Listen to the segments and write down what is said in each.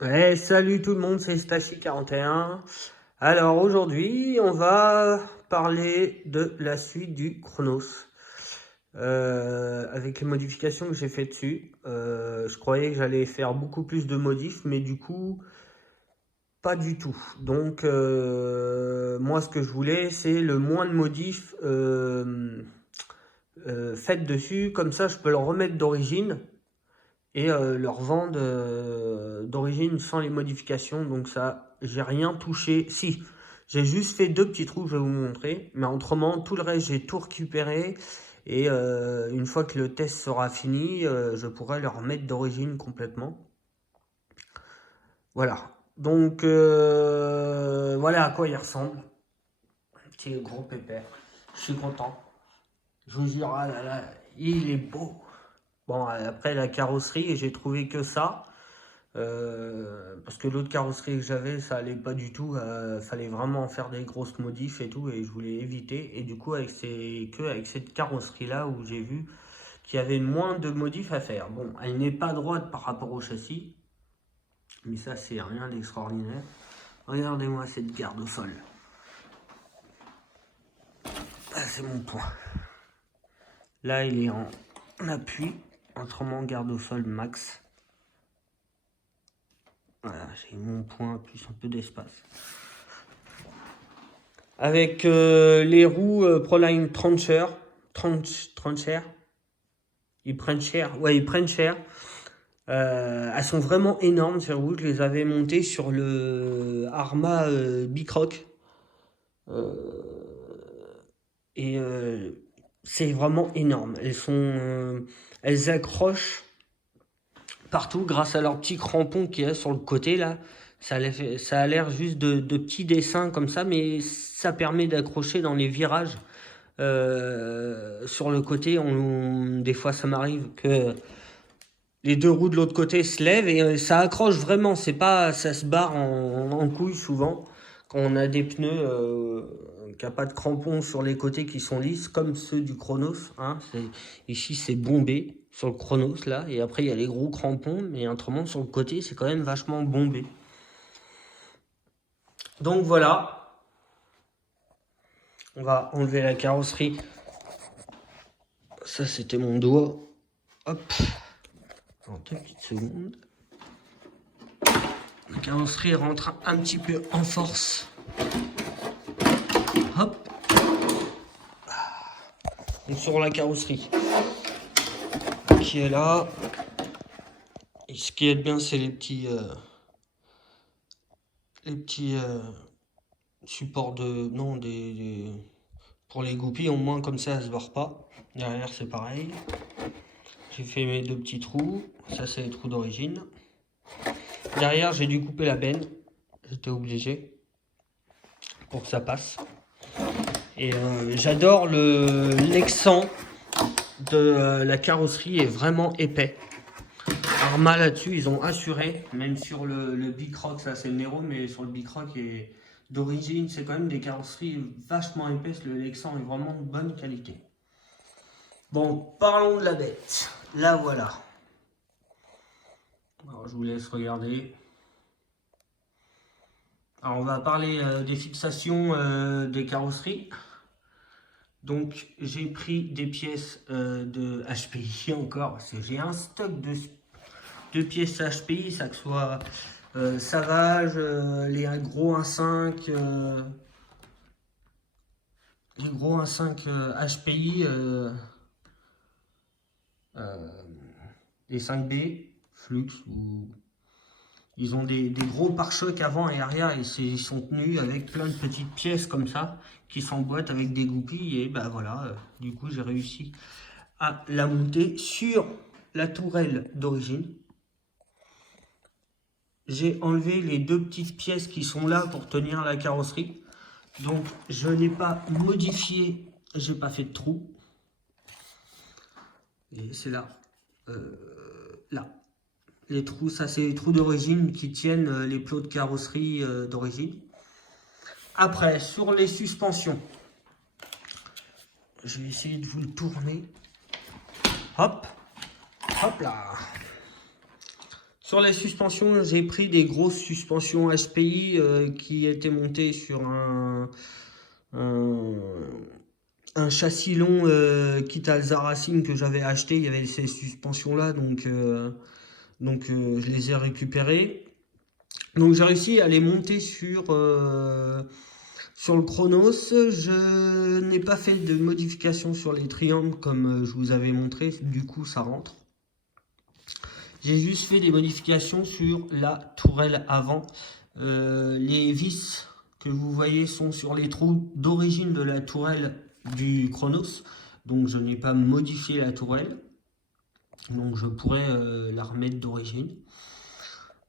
Ouais, salut tout le monde, c'est Stachi41. Alors aujourd'hui, on va parler de la suite du Chronos. Avec les modifications que j'ai fait dessus. Je croyais que j'allais faire beaucoup plus de modifs, mais du coup, pas du tout. Donc, moi, ce que je voulais, c'est le moins de modifs faits dessus. Comme ça, je peux le remettre d'origine et leur vendre d'origine sans les modifications. Donc ça, j'ai rien touché. Si, j'ai juste fait deux petits trous, je vais vous montrer. Mais autrement, tout le reste, j'ai tout récupéré. Et une fois que le test sera fini, je pourrai le remettre d'origine complètement. Voilà. Donc voilà à quoi il ressemble. Petit gros pépère. Je suis content. Je vous jure, ah là là, il est beau. Bon, après la carrosserie, j'ai trouvé que ça. Parce que l'autre carrosserie que j'avais, ça allait pas du tout. Fallait vraiment faire des grosses modifs et tout, et je voulais éviter. Et du coup, avec cette carrosserie là où j'ai vu qu'il y avait moins de modifs à faire. Bon, elle n'est pas droite par rapport au châssis, mais ça c'est rien d'extraordinaire. Regardez-moi cette garde au sol. Ah, c'est mon point. Là, il est en appui, autrement garde au sol max. Voilà, j'ai mon point plus un peu d'espace. Avec les roues Proline Trencher. Ils prennent cher. Ouais, ils prennent cher. Elles sont vraiment énormes ces roues. Je les avais montées sur le Arma Bicroc. Et c'est vraiment énorme. Elles accrochent partout grâce à leur petit crampon qu'il y a sur le côté là. Ça a l'air juste de petits dessins comme ça, mais ça permet d'accrocher dans les virages. Sur le côté, des fois ça m'arrive que les deux roues de l'autre côté se lèvent et ça accroche vraiment. C'est pas, ça se barre en couille souvent quand on a des pneus qui n'ont pas de crampons sur les côtés qui sont lisses, comme ceux du Chronos. Hein. Ici c'est bombé sur le Chronos là, et après il y a les gros crampons, mais autrement sur le côté c'est quand même vachement bombé. Donc voilà, on va enlever la carrosserie. Ça c'était mon doigt. Hop. En 2 petites secondes. La carrosserie rentre un petit peu en force. Hop. Donc sur la carrosserie qui est là. Et ce qui est bien, c'est les petits supports de non pour les goupilles. Au moins comme ça, elles se barrent pas. Derrière, c'est pareil. J'ai fait mes deux petits trous. Ça, c'est les trous d'origine. Derrière, j'ai dû couper la benne. J'étais obligé pour que ça passe. Et j'adore l'excent de la carrosserie, est vraiment épais. Arma là-dessus, ils ont assuré, même sur le Bicroc, ça c'est le Nero, mais sur le Bicroc d'origine, c'est quand même des carrosseries vachement épaisses. Le Lexan est vraiment de bonne qualité. Bon, parlons de la bête. La voilà. Alors, je vous laisse regarder. Alors, on va parler des fixations des carrosseries. Donc, j'ai pris des pièces de HPI encore, parce que j'ai un stock de pièces HPI, ça que soit Savage, les gros 1.5, les gros 1.5 HPI, les 5B, Flux, ils ont des gros pare-chocs avant et arrière, et ils sont tenus avec plein de petites pièces comme ça qui s'emboîtent avec des goupilles, et ben voilà, du coup j'ai réussi à la monter sur la tourelle d'origine. J'ai enlevé les deux petites pièces qui sont là pour tenir la carrosserie. Donc je n'ai pas modifié, j'ai pas fait de trou. Et c'est là. Là. Les trous, ça c'est les trous d'origine qui tiennent les plots de carrosserie d'origine. Après, sur les suspensions, je vais essayer de vous le tourner. Hop, hop là. Sur les suspensions, j'ai pris des grosses suspensions HPI qui étaient montées sur un, un châssis long kit Alza Racing que j'avais acheté. Il y avait ces suspensions là, donc je les ai récupérées. Donc j'ai réussi à les monter sur le Chronos. Je n'ai pas fait de modification sur les triangles comme je vous avais montré, du coup ça rentre. J'ai juste fait des modifications sur la tourelle avant. Les vis que vous voyez sont sur les trous d'origine de la tourelle du Chronos. Donc je n'ai pas modifié la tourelle. Donc je pourrais la remettre d'origine.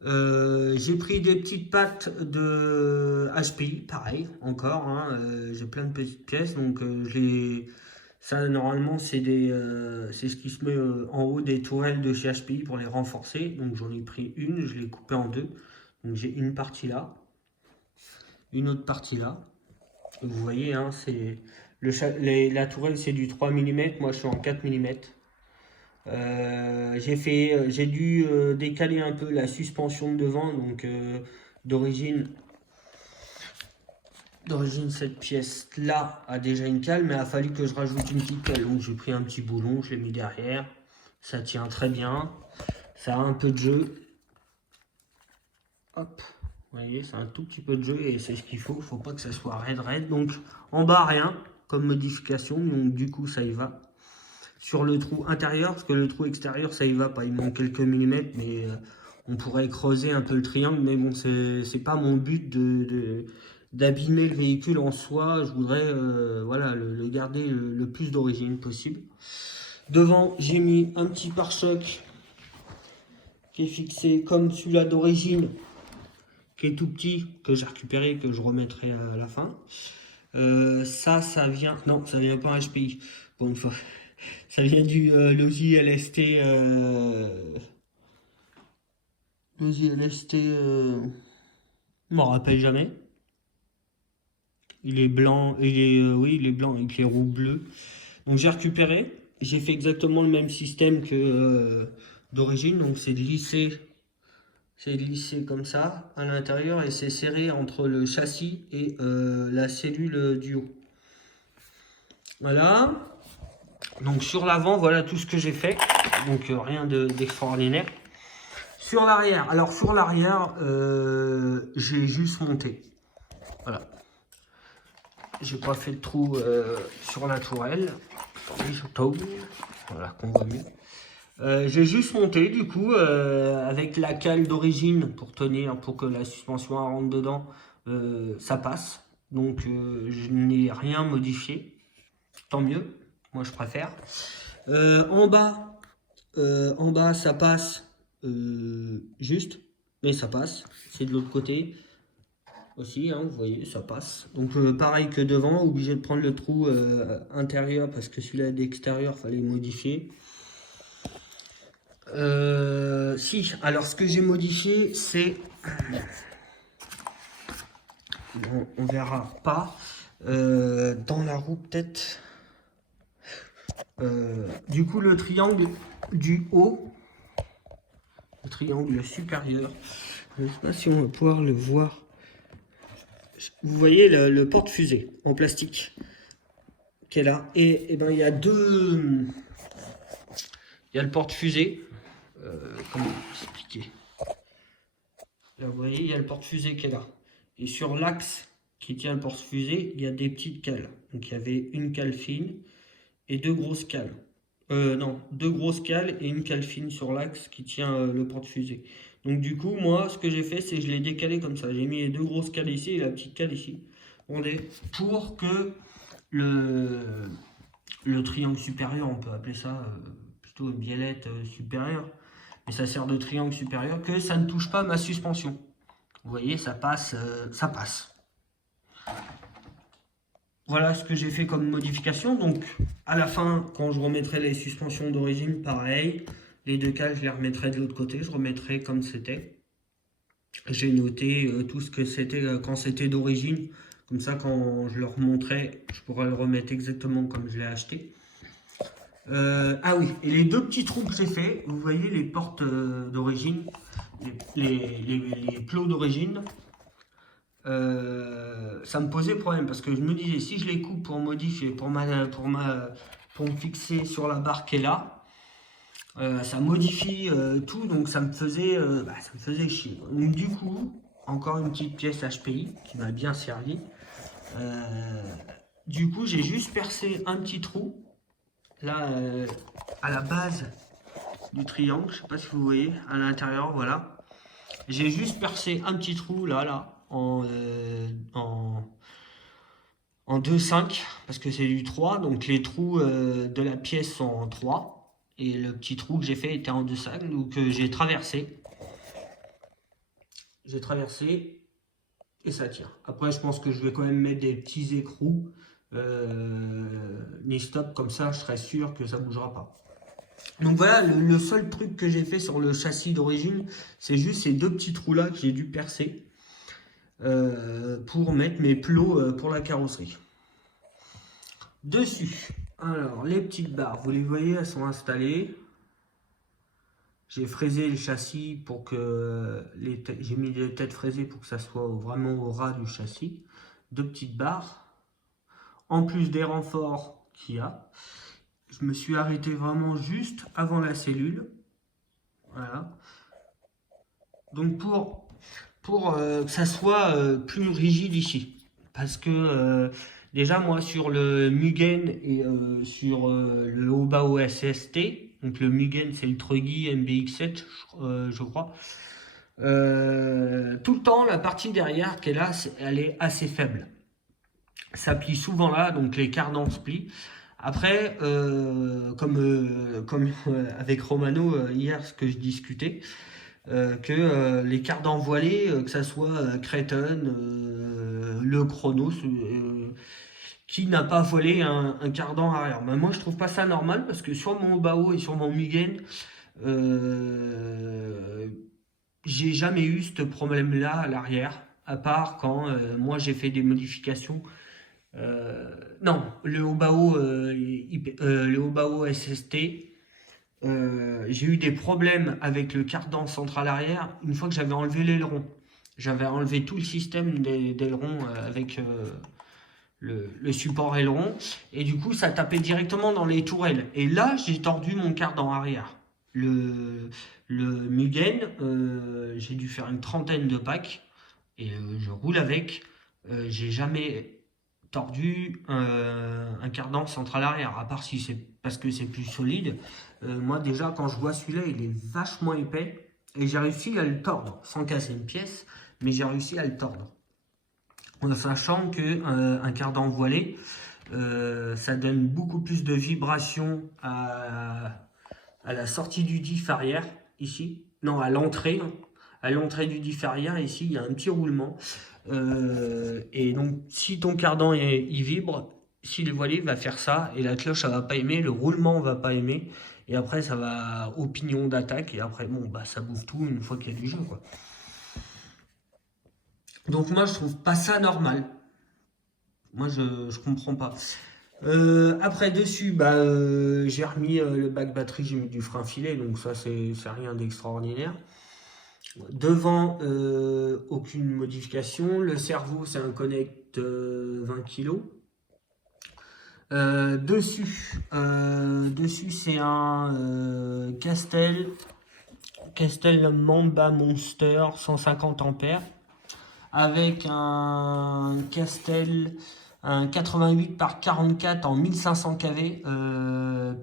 J'ai pris des petites pattes de HPI, pareil, encore. Hein, j'ai plein de petites pièces. Donc ça, normalement, c'est ce qui se met en haut des tourelles de chez HPI pour les renforcer. Donc j'en ai pris une, je l'ai coupée en deux. Donc j'ai une partie là, une autre partie là. Et vous voyez, hein, la tourelle c'est du 3 mm, moi je suis en 4 mm. J'ai dû décaler un peu la suspension de devant, donc d'origine cette pièce là a déjà une cale, mais il a fallu que je rajoute une petite cale. Donc j'ai pris un petit boulon, je l'ai mis derrière, ça tient très bien, ça a un peu de jeu. Hop, vous voyez, c'est un tout petit peu de jeu et c'est ce qu'il faut pas que ça soit raide. Donc en bas rien comme modification, donc du coup ça y va. Sur le trou intérieur, parce que le trou extérieur ça y va pas, il manque quelques millimètres, mais on pourrait creuser un peu le triangle, mais bon, c'est pas mon but d'abîmer le véhicule en soi. Je voudrais voilà, le garder le plus d'origine possible. Devant, j'ai mis un petit pare-choc qui est fixé comme celui-là d'origine, qui est tout petit, que j'ai récupéré, que je remettrai à la fin. Ça vient... Non, ça vient pas en HPI, pour une fois. Ça vient du Losi LST. Losi LST. Je m'en rappelle jamais. Il est blanc. Oui, il est blanc avec les roues bleues. Donc j'ai récupéré. J'ai fait exactement le même système que d'origine. Donc c'est de lisser. C'est lissé comme ça à l'intérieur et c'est serré entre le châssis et la cellule du haut. Voilà. Donc sur l'avant, voilà tout ce que j'ai fait. Donc rien d'extraordinaire. Sur l'arrière, alors sur l'arrière, j'ai juste monté. Voilà. J'ai pas fait de trou sur la tourelle. Voilà, qu'on voit mieux. J'ai juste monté du coup avec la cale d'origine pour tenir, pour que la suspension rentre dedans, ça passe. Donc je n'ai rien modifié. Tant mieux, moi je préfère. En bas ça passe juste, mais ça passe. C'est de l'autre côté aussi, hein, vous voyez, ça passe. Donc pareil que devant, obligé de prendre le trou intérieur parce que celui-là d'extérieur fallait modifier. Si, alors ce que j'ai modifié, c'est... Bon, on verra pas. Dans la roue, peut-être. Du coup, le triangle du haut, le triangle supérieur, je ne sais pas si on va pouvoir le voir. Vous voyez le porte-fusée en plastique qui est là. Et ben, il y a deux... Il y a le porte-fusée. Comment expliquer? Là, vous voyez, il y a le porte-fusée qui est là. Et sur l'axe qui tient le porte-fusée, il y a des petites cales. Donc il y avait une cale fine et deux grosses cales. Non, deux grosses cales et une cale fine sur l'axe qui tient le porte-fusée. Donc du coup, moi, ce que j'ai fait, c'est que je l'ai décalé comme ça. J'ai mis les deux grosses cales ici et la petite cale ici. Pour que le triangle supérieur, on peut appeler ça plutôt une biellette supérieure, mais ça sert de triangle supérieur, que ça ne touche pas ma suspension. Vous voyez, ça passe, ça passe. Voilà ce que j'ai fait comme modification. Donc à la fin, quand je remettrai les suspensions d'origine, pareil. Les deux cales, je les remettrai de l'autre côté. Je remettrai comme c'était. J'ai noté tout ce que c'était quand c'était d'origine. Comme ça, quand je le remonterai, je pourrai le remettre exactement comme je l'ai acheté. Ah oui, et les deux petits trous que j'ai fait, vous voyez les portes d'origine, les plots d'origine, ça me posait problème parce que je me disais si je les coupe pour modifier, pour me fixer sur la barre qui est là, ça modifie tout, donc ça me faisait chier. Donc du coup, encore une petite pièce HPI qui m'a bien servi. Euh, du coup, j'ai juste percé un petit trou là à la base du triangle, je sais pas si vous voyez, à l'intérieur, voilà. J'ai juste percé un petit trou là, en 2,5 parce que c'est du 3, donc les trous de la pièce sont en 3 et le petit trou que j'ai fait était en 2,5, donc j'ai traversé. Et ça tire. Après, je pense que je vais quand même mettre des petits écrous, les stops, comme ça je serai sûr que ça bougera pas. Donc voilà, le seul truc que j'ai fait sur le châssis d'origine, c'est juste ces deux petits trous là que j'ai dû percer pour mettre mes plots pour la carrosserie. Dessus, alors les petites barres, vous les voyez, elles sont installées. J'ai fraisé le châssis pour que j'ai mis les têtes fraisées pour que ça soit vraiment au ras du châssis. Deux petites barres, en plus des renforts qu'il y a. Je me suis arrêté vraiment juste avant la cellule. Voilà. Donc pour que ça soit plus rigide ici. Parce que déjà moi sur le Mugen et sur le Obao SST, donc le Mugen c'est le Truggy MBX7 je crois, tout le temps la partie derrière qui est là, elle est assez faible. Ça plie souvent là, donc les cardans se plient. Après, comme avec Romano hier, ce que je discutais, que les cardans voilés, que ça soit Creighton, le Chronos, qui n'a pas voilé un cardan arrière. Mais moi, je trouve pas ça normal parce que sur mon Obao et sur mon Mugen, j'ai jamais eu ce problème-là à l'arrière, à part quand moi j'ai fait des modifications. Non, le Obao SST. J'ai eu des problèmes avec le cardan central arrière une fois que j'avais enlevé l'aileron. J'avais enlevé tout le système d'aileron avec le support aileron et du coup ça tapait directement dans les tourelles. Et là j'ai tordu mon cardan arrière. Le Mugen, j'ai dû faire une trentaine de packs et je roule avec. J'ai jamais tordu un cardan central arrière, à part si c'est parce que c'est plus solide. Moi déjà quand je vois celui-là il est vachement épais et j'ai réussi à le tordre sans casser une pièce, mais j'ai réussi à le tordre en sachant que un cardan voilé ça donne beaucoup plus de vibration à la sortie du diff arrière ici, non à l'entrée, du diff arrière ici il y a un petit roulement. Et donc si ton cardan il vibre, si le voilé va faire ça et la cloche elle va pas aimer, le roulement va pas aimer et après ça va au pignon d'attaque et après bon bah ça bouffe tout une fois qu'il y a du jeu quoi. Donc moi je trouve pas ça normal. Moi je comprends pas. Après dessus bah j'ai remis le bac batterie, j'ai mis du frein filet donc ça c'est rien d'extraordinaire. Devant, aucune modification. Le cerveau, c'est un Connect 20 kg. Dessus c'est un Castel Mamba Monster 150 ampères avec un Castel un 88 par 44 en 1500 kV,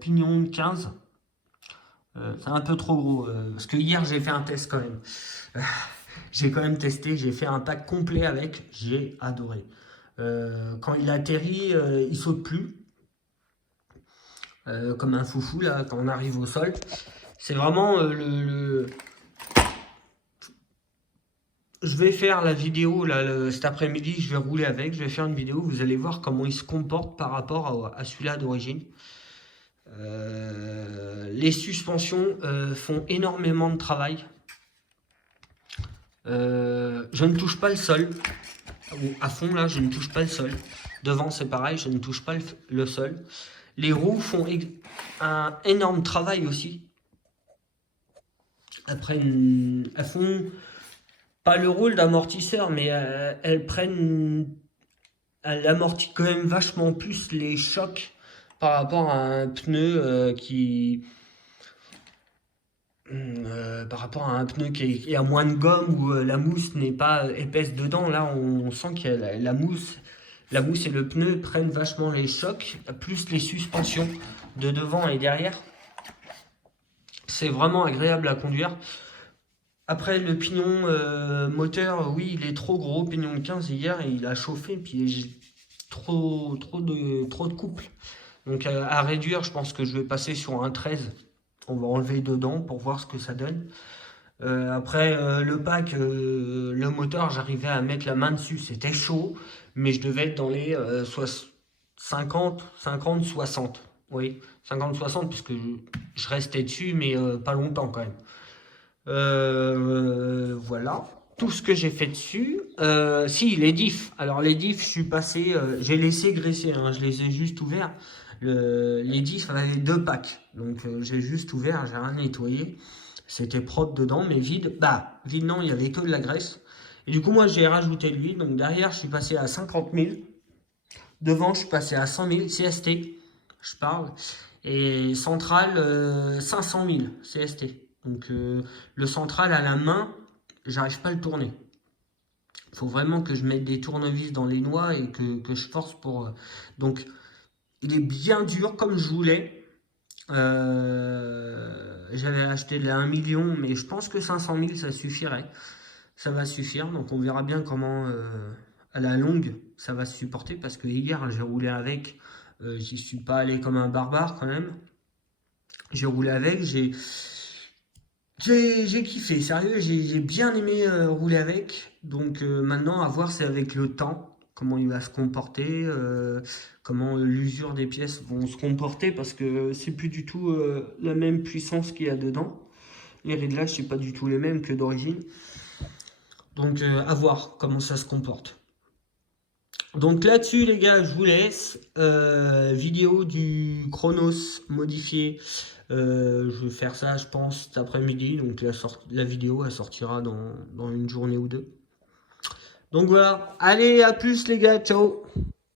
pignon 15. C'est un peu trop gros parce que hier j'ai fait un test quand même. J'ai quand même testé, j'ai fait un pack complet avec, j'ai adoré. Quand il atterrit, il saute plus comme un foufou là quand on arrive au sol. C'est vraiment Je vais faire la vidéo là, cet après-midi, je vais rouler avec, je vais faire une vidéo, vous allez voir comment il se comporte par rapport à celui-là d'origine. Les suspensions font énormément de travail. Je ne touche pas le sol. À fond là, je ne touche pas le sol. Devant c'est pareil, je ne touche pas le sol. Les roues font un énorme travail aussi. Elles font pas le rôle d'amortisseur, mais elles amortissent quand même vachement plus les chocs par rapport à un pneu par rapport à un pneu qui a moins de gomme où la mousse n'est pas épaisse dedans. Là, on sent que la mousse et le pneu prennent vachement les chocs, plus les suspensions de devant et derrière. C'est vraiment agréable à conduire. Après, le pignon moteur, oui, il est trop gros. Pignon de 15 hier, il a chauffé, puis j'ai trop de couple. Donc à réduire, je pense que je vais passer sur un 13. On va enlever dedans pour voir ce que ça donne. Après, le pack, le moteur, j'arrivais à mettre la main dessus. C'était chaud, mais je devais être dans les 50, 60. Oui, 50, 60, puisque je restais dessus, mais pas longtemps quand même. Voilà. Tout ce que j'ai fait dessus. Si, les diffs. Alors, les diffs, je suis passé. J'ai laissé graisser, hein, je les ai juste ouverts. Les diffs avaient 2 packs. Donc, j'ai juste ouvert, j'ai rien nettoyé. C'était propre dedans, mais vide. Bah, vide, non, il n'y avait que de la graisse. Et du coup, moi, j'ai rajouté de l'huile. Donc, derrière, je suis passé à 50 000. Devant, je suis passé à 100 000 CST. Je parle. Et centrale, 500 000 CST. Donc le central à la main, j'arrive pas à le tourner. Il faut vraiment que je mette des tournevis dans les noix et que je force pour... Donc il est bien dur comme je voulais. J'avais acheté de 1 million, mais je pense que 500 000 ça suffirait. Ça va suffire, donc on verra bien comment à la longue ça va se supporter. Parce que hier j'ai roulé avec, j'y suis pas allé comme un barbare quand même. J'ai roulé avec, j'ai kiffé, sérieux, j'ai bien aimé rouler avec. Donc maintenant, à voir, c'est avec le temps, comment il va se comporter, comment l'usure des pièces vont se comporter, parce que c'est plus du tout la même puissance qu'il y a dedans. Les réglages, c'est pas du tout les mêmes que d'origine. Donc à voir comment ça se comporte. Donc là-dessus, les gars, je vous laisse. Vidéo du Chronos modifié. Je vais faire ça, je pense, cet après-midi. Donc la vidéo, elle sortira dans une journée ou deux. Donc voilà. Allez, à plus, les gars. Ciao.